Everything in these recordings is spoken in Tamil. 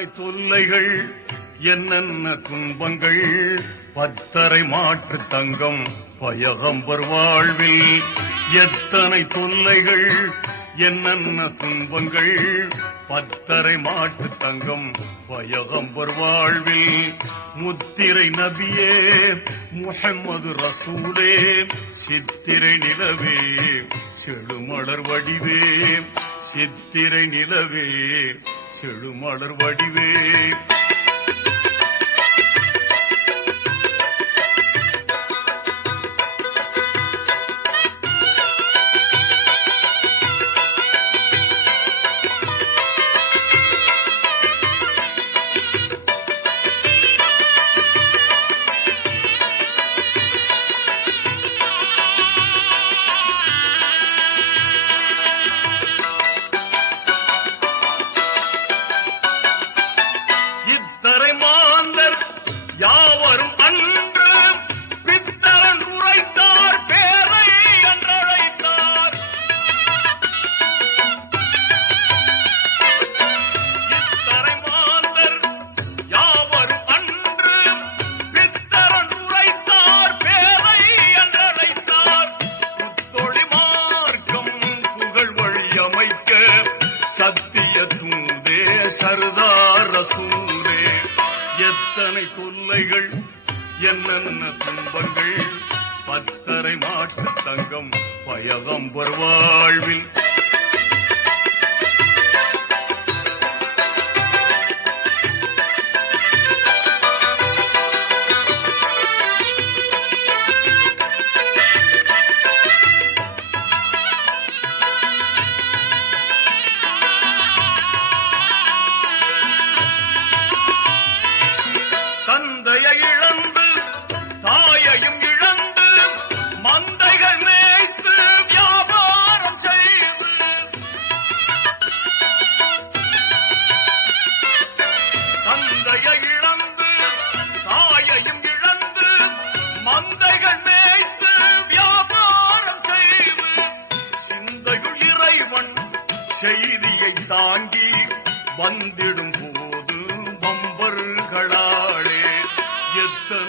அத்தனை தொல்லைகள் என்னென்ன துன்பங்கள்? பத்தரை மாற்று தங்கம் பயகம்பர் வாழ்வில் எத்தனை தொல்லைகள் என்னென்ன துன்பங்கள்? பத்தரை மாட்டு தங்கம் பயகம்பர் வாழ்வில் முத்திரை நபியே முகம்மது ரசூலே சித்திரை நிலவே செழுமலர் வடிவே சித்திரை நிலவே. கெழுமலர் வடிவே.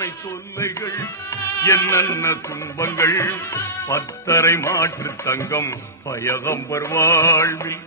எத்தனை தொல்லைகள் என்னென்ன துன்பங்கள்? பத்தரை மாற்று தங்கம் பயதம்பர் வாழ்வில்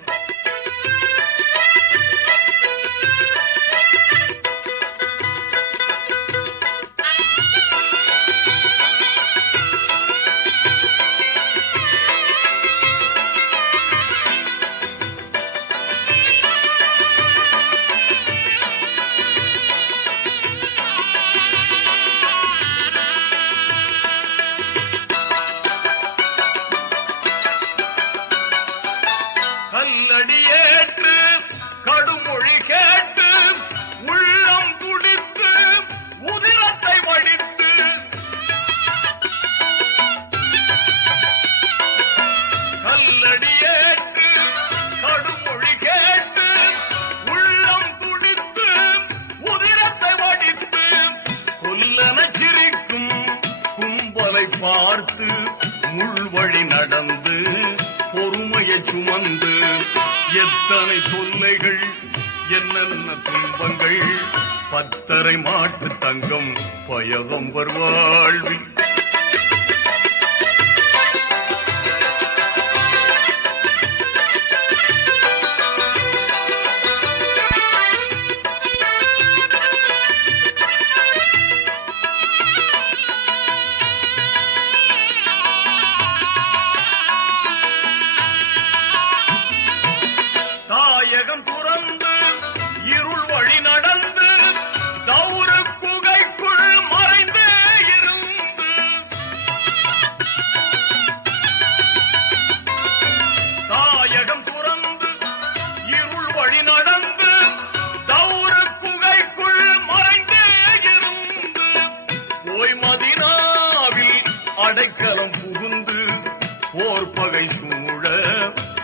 பயகம் வாழ்வில்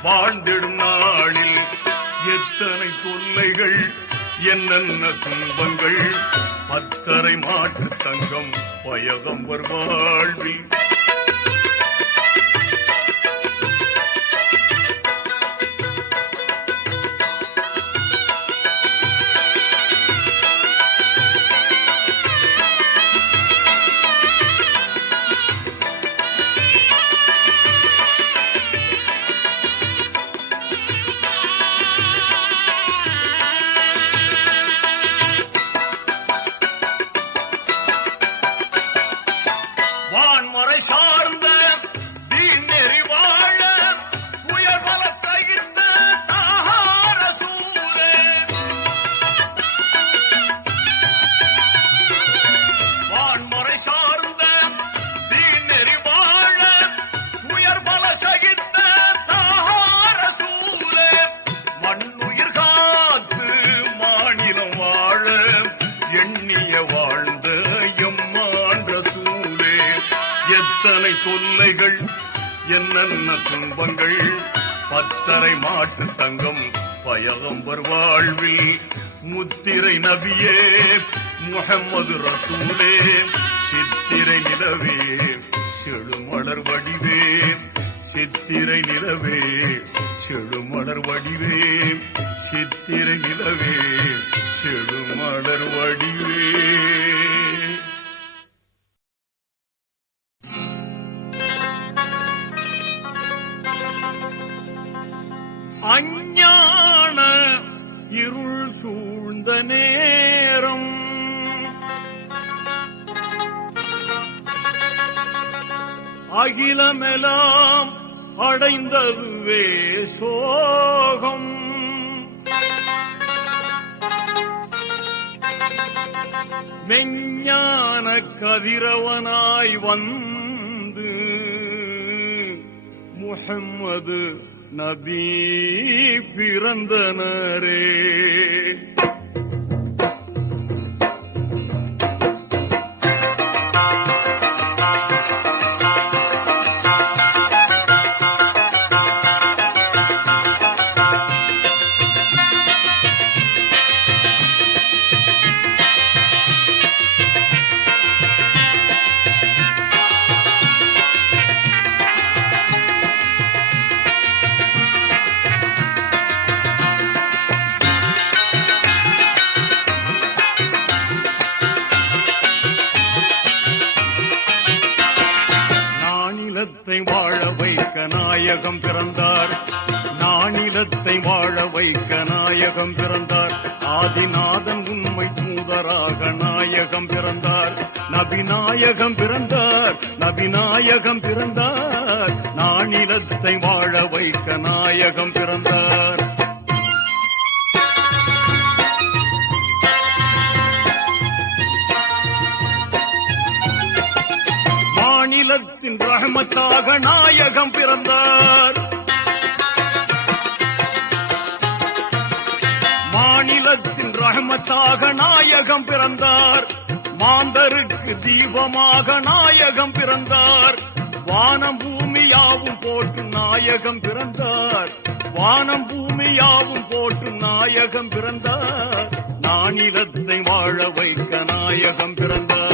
வாழ்ந்திடும் நாளில் எத்தனை தொல்லைகள் என்னென்ன துன்பங்கள். பத்தரை மாட்டு தங்கம் பயகம் வாழ்வில். தொல்லைகள் என்னென்ன துன்பங்கள்? பத்தரை மாட்டு தங்கம் பயகம்பர் வாழ்வில் முத்திரை நபியே முகம்மது ரசூலே சித்திரை நிலவே செழுமலர் வடிவே சித்திரை நிலவே செழுமலர் வடிவே சித்திரை நிலவே செழுமலர் வடிவே. அஞ்ஞான இருள் சூழ்ந்த நேரம். அகிலமெல்லாம் அடைந்ததுவே சோகம். மெஞ்ஞான கதிரவனாய் வந்து முகம்மது நபி பிறந்தனரே. ஆதிநாதன் உண்மை தூதராக நாயகம் பிறந்தார். நபிநாயகம் பிறந்தார். நபிநாயகம் பிறந்தார். நானிலத்தை வாழ வைக்க நாயகம் பிறந்தார். மாநிலத்தின் ரஹமத்தாக நாயகம் பிறந்தார். மாந்தருக்கு தீபமாக நாயகம் பிறந்தார். வானம் பூமியாவும் போட்டு நாயகம் பிறந்தார். வானம் பூமியாவும் போட்டு நாயகம் பிறந்தார். நானிலத்தை வாழ வைக்க நாயகம் பிறந்தார்.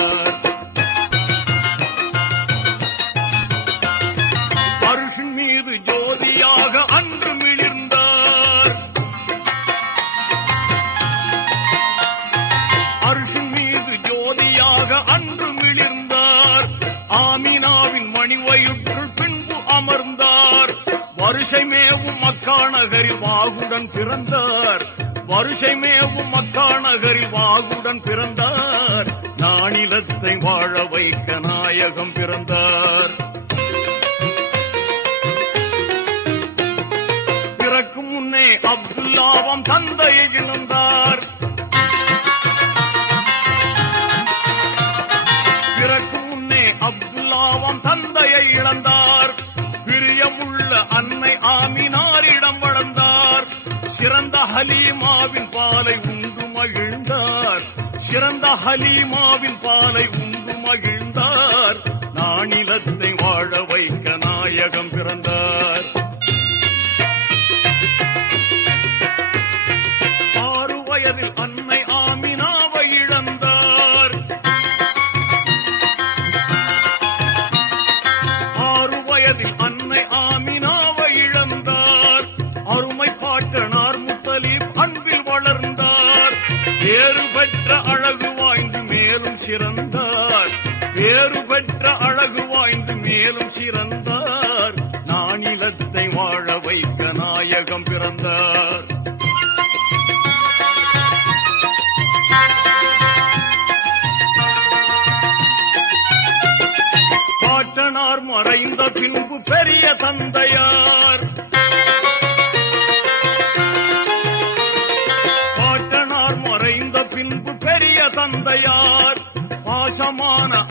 நடந்தார் வருஷை மேவும் மக்காநகரில் வாகுடன் பிறந்தார். நானிலத்தை வாழ வைக்க நாயகம் பிறந்தார். பிறக்கும் முன்னே அப்துல்லாவாம் தந்தையை இழந்தார். ஹலீமாவின் பாலை வந்த பின்பு பெரிய தந்தையார். பாட்டனார் மறைந்த பின்பு பெரிய தந்தையார். பாசமான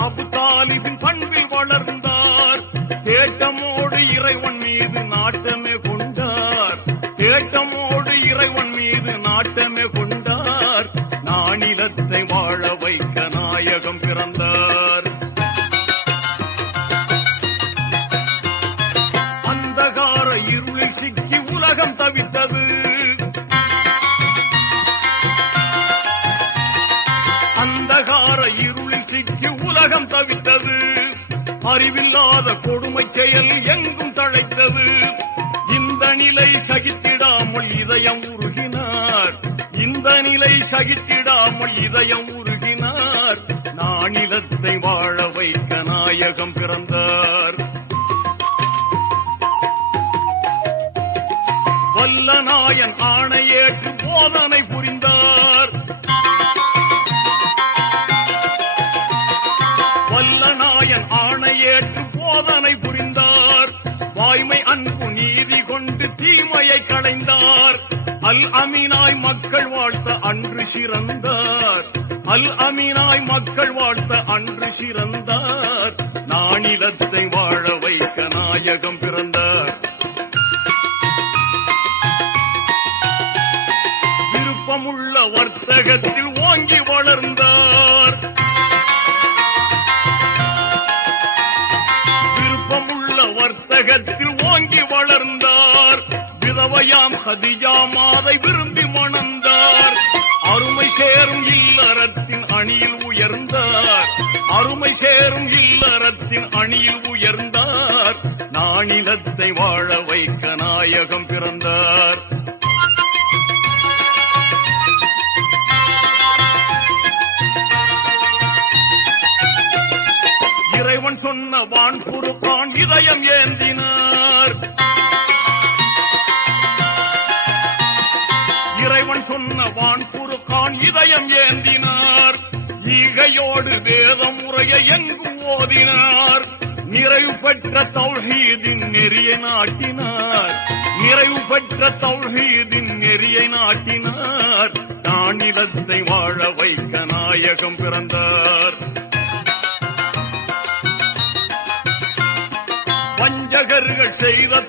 சிக்கி உலகம் தவித்தது. அறிவில்லாத கொடுமை செயல் எங்கும் தழைத்தது. இந்த நிலை சகித்திடாமல் இதயம் உருகினார். இந்த நிலை சகித்திடாமல் இதயம் உருகினார். நானிலத்தை வாழ வைக்க நாயகம் பிறந்தார். வல்ல நாயன் ஆணையேற்று போதன களைந்தார். அல் அமீனாய் மக்கள் வாழ்த்த அன்று சிறந்தார். அல் அமீனாய் மக்கள் வாழ்த்த அன்று சிறந்தார். நானிலத்தை வாழ வைக்க நாயகம் பிறந்தார். சேரும் இல்லறத்தின் அணியில் உயர்ந்தார். நானிலத்தை வாழ வைக்க நாயகம் பிறந்தார். இறைவன் சொன்ன வான் பொறுப்பான் இதயம் ஏந்தினார். இறைவன் சொன்ன வான் பொறுப்பான் இதயம் ஏந்தினார். ஈகையோடு வேத முறைய எங்கு ஓதினார். நிறைவு பெற்ற தௌஹீதின் நெறியை நாட்டினார். நிறைவு பெற்ற தௌஹீதின் நெறியை நாட்டினார். தானிலத்தை வாழ வைக்க நாயகம் பிறந்தார். வஞ்சகர்கள் செய்த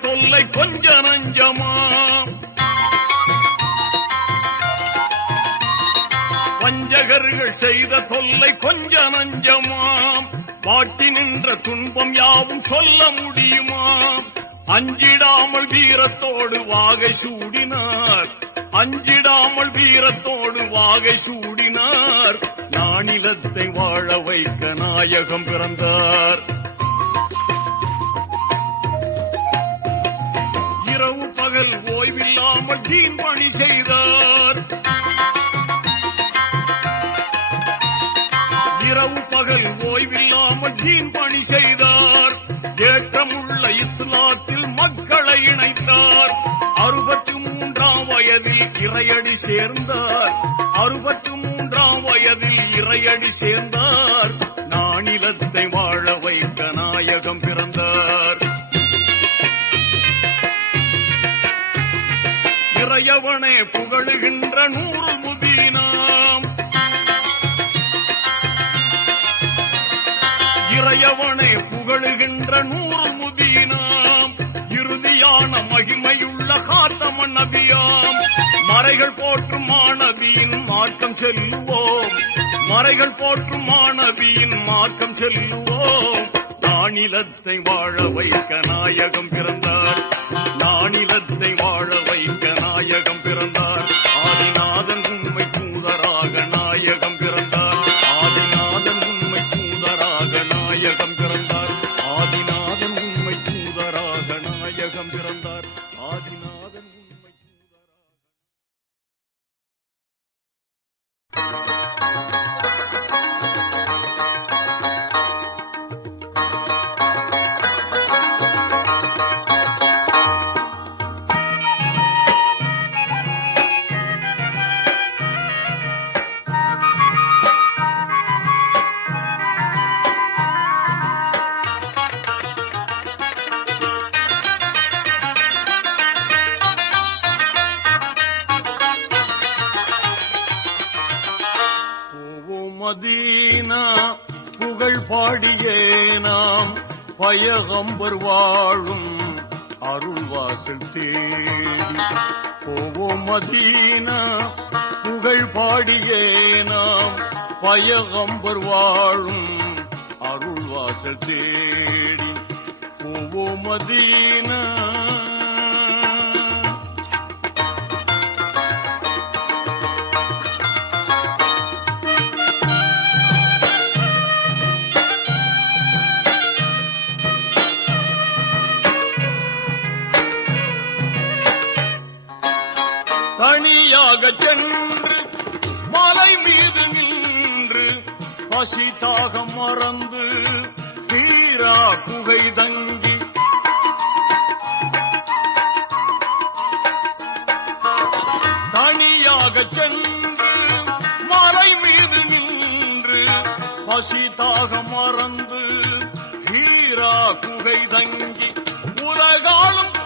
நின்ற துன்பம் யாவும் சொல்ல முடியுமா? அஞ்சிடாமல் வீரத்தோடு வாகை சூடினார். அஞ்சிடாமல் வீரத்தோடு வாகை சூடினார். நானிலத்தை வாழ வைக்க நாயகம் பிறந்தார். இரவு பகல் ஓய்வில்லாமல் தீன் வயதில் சேர்ந்தார். அறுபத்தி மூன்றாம் வயதில் இறையடி சேர்ந்தார். நானிலத்தை வாழ வைக்க நாயகம் பிறந்தார். இறையவனே புகழுகின்ற நூறு செல்லுவோம். மறைகள் போற்றும் மாணவியின் மார்க்கம் செல்லுவோம். நானிலத்தை வாழ வைக்க நாயகம் பிறந்தார். நானிலத்தை வாழ வைக்க வாழும் அருள்வாசல் தேடி. போவோம் மதீனா புகழ் பாடியே நாம். பயகம்பர் வாழும் அருள்வாசல் தேடி. போவோம் மதீனா பசி தாகம் மறந்து தீரா புகை தங்கி. தனியாக சென்று மலை மீது நின்று பசி தாகம் மறந்து ஹீரா புகை தங்கி. உலகாலும்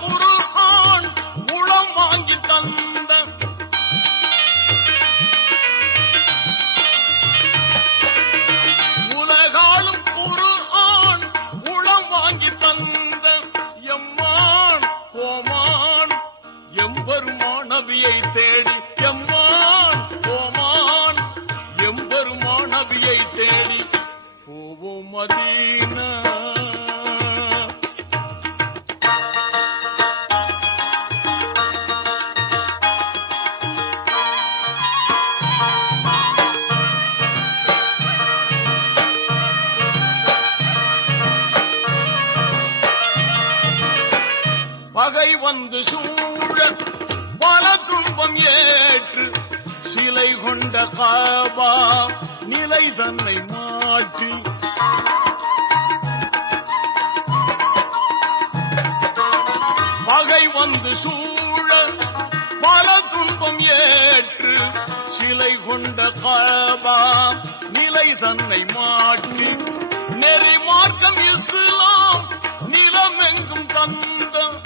வருமானவியை தேர் கொண்ட சபா நிலை தன்னை மாற்றி. நெறி மார்க்கம் இஸ்லாம் நிலமெங்கும் தந்தம்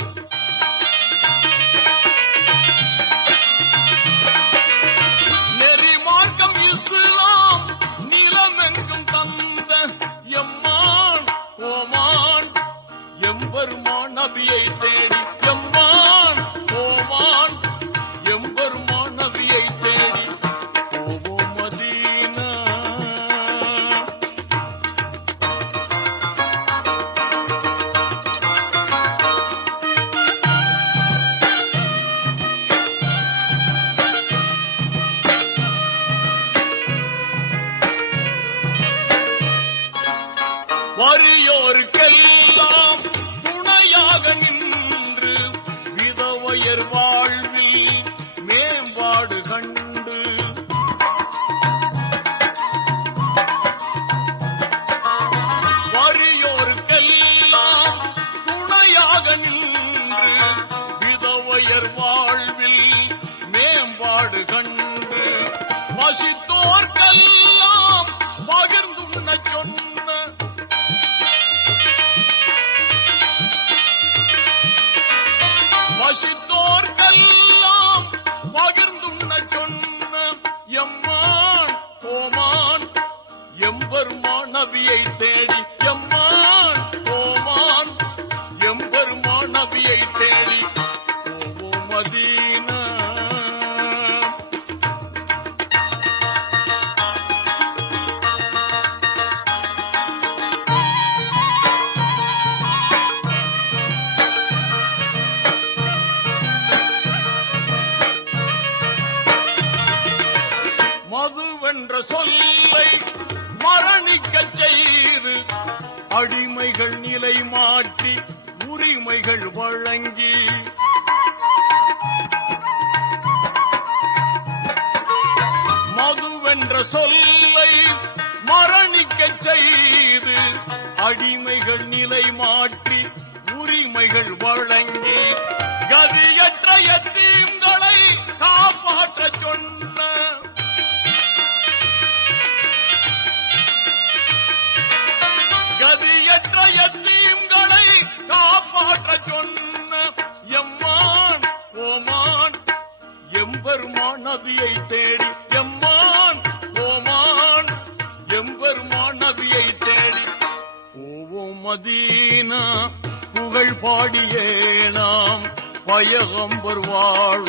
நாயகம் வருவாள்